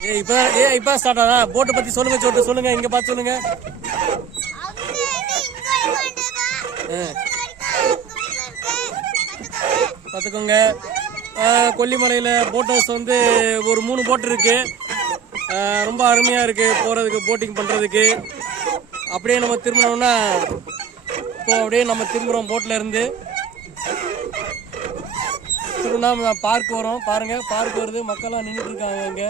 ஏ இப்ப ஏ இப்ப ஸ்டார்ட் போட்டை பத்தி சொல்லுங்க சொல்லிட்டு சொல்லுங்க இங்க பார்த்து சொல்லுங்க. ஆ, பார்த்துக்கோங்க கொல்லிமலையில போட் ஹவுஸ் வந்து ஒரு மூணு போட் இருக்கு. ஆ, ரொம்ப அருமையா இருக்கு போறதுக்கு போட்டிங் பண்றதுக்கு. அப்படியே நம்ம திரும்பினோம்னா இப்போ அப்படியே நம்ம திரும்புறோம் போட்ல இருந்து. திருவண்ணாமலை பார்க் வரும். பாருங்க பார்க் வருது. மக்கள்லாம் நின்றுட்டு இருக்காங்க அங்க.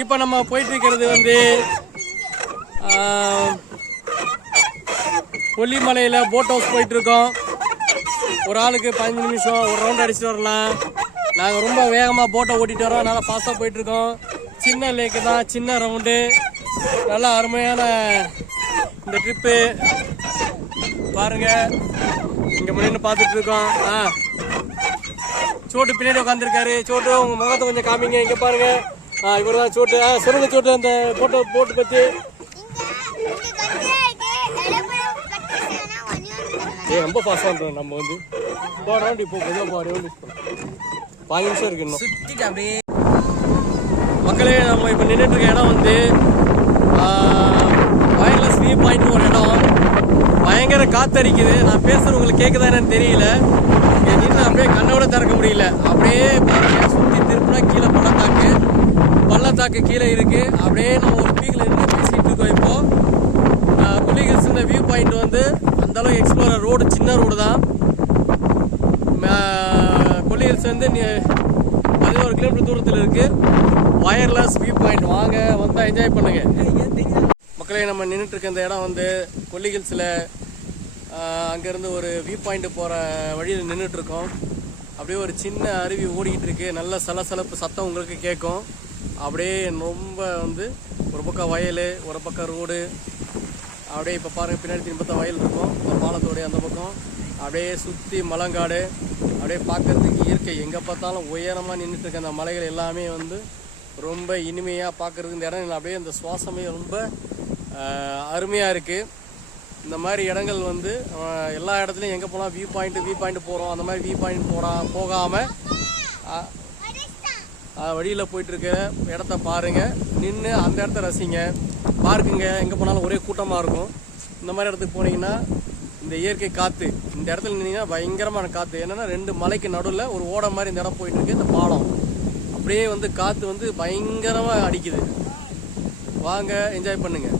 இப்போ நம்ம போயிட்டு இருக்கிறது வந்து கொல்லிமலையில் போட் ஹவுஸ் போயிட்டு இருக்கோம். ஒரு ஆளுக்கு பதினஞ்சு நிமிஷம் ஒரு ரவுண்ட் அடிச்சுட்டு வரலாம். நாங்கள் ரொம்ப வேகமாக போட்டை ஓட்டிட்டு வரோம். நல்லா ஃபாஸ்ட்டாக போயிட்டுருக்கோம் சின்ன லேக்கு தான் சின்ன ரவுண்டு நல்லா அருமையான இந்த ட்ரிப்பு பாருங்க. இங்கே முன்னாடி பார்த்துட்டு இருக்கோம். ஆ. சோட்டு பின்னாடி உட்காந்துருக்காரு சோட்டு உங்க முகத்தை கொஞ்சம் காமிங்க. இங்க பாருங்க. ஆ இவர் தான் சோட்டு. ஆ சொல்லுங்க சோட்டு அந்த போட்டோ போட்டு பத்தி. ஏ ரொம்ப ஃபாஸ்ட் பண்றோம் நம்ம வந்து. போறோம் இப்போ கொஞ்சம் போறோம் பாஞ்சு நிமிஷம் இருக்கு இன்னும். அப்படியே. மக்களே நம்ம இப்போ நின்றுட்டு இருக்க இடம் வந்து வியூ பாயிண்ட் ஒரு இடம் பயங்கர காத்தரிக்குது நான் பேசுறது உங்களுக்கு கேட்குதா என்னன்னு தெரியல இங்கே நின்று அப்படியே கண்ணோட திறக்க முடியல அப்படியே பாருங்க சுற்றி திருப்பினா கீழே பள்ளத்தாக்கு பள்ளத்தாக்கு கீழே இருக்கு அப்படியே நம்ம ஒரு பீக்கில் இருந்து பேசிட்டு இருக்கோம் இப்போ கொல்லி இந்த வியூ பாயிண்ட் வந்து அந்த அளவுக்கு எக்ஸ்ப்ளோரர் ரோடு சின்ன ரோடு தான் ம- கொல்லி ஹில்ஸ் வந்து பதினோரு கிலோமீட்டர் தூரத்தில் இருக்கு வயர்லெஸ் வியூ பாயிண்ட் வாங்க வந்தால் என்ஜாய் பண்ணுங்க மக்களே நம்ம நின்றுட்டுருக்க இந்த இடம் வந்து கொல்லி ஹில்ஸில் அங்கேருந்து ஒரு வியூ பாயிண்ட் போகிற வழியில் நின்றுட்டுருக்கோம் அப்படியே ஒரு சின்ன அருவி ஓடிக்கிட்டு இருக்கு நல்ல சலசலப்பு சத்தம் உங்களுக்கு கேட்கும். அப்படியே ரொம்ப வந்து ஒரு பக்கம் வயல் ஒரு பக்கம் ரோடு. அப்படியே இப்போ பாருங்கள் பின்னாடி திரும்பி பார்த்தா வயல் இருக்கும். அந்த பாலத்தோடைய அந்த பக்கம். அப்படியே சுற்றி மலங்காடு. அப்படியே பார்க்கறதுக்கு இயற்கை. எங்கே பார்த்தாலும் உயரமாக நின்றுட்டு இருக்க அந்த மலைகள் எல்லாமே வந்து ரொம்ப இனிமையாக பார்க்குறதுக்கு இந்த இடம். அப்படியே அந்த சுவாசமே ரொம்ப அருமையாக இருக்குது இந்த மாதிரி இடங்கள் வந்து எல்லா இடத்துலையும் எங்கே போனால் வியூ பாயிண்ட் வியூ பாயிண்ட் போகிறோம் அந்த மாதிரி வியூ பாயிண்ட் போகிறா போகாமல் வழியில் போயிட்டுருக்க இடத்த பாருங்கள் நின்று அந்த இடத்த ரசிங்க. பார்க்குங்க. எங்கே போனாலும் ஒரே கூட்டமாக இருக்கும். இந்த மாதிரி இடத்துக்கு போனீங்கன்னா இந்த இயற்கை காற்று இந்த இடத்துல நின்னீங்கன்னா பயங்கரமான காற்று என்னென்னா ரெண்டு மலைக்கு நடுவில் ஒரு ஓடை மாதிரி இந்த இடம் போயிட்டுருக்கு இந்த பாலம். அப்படியே வந்து காற்று வந்து பயங்கரமாக அடிக்குது. வாங்க என்ஜாய் பண்ணுங்கள்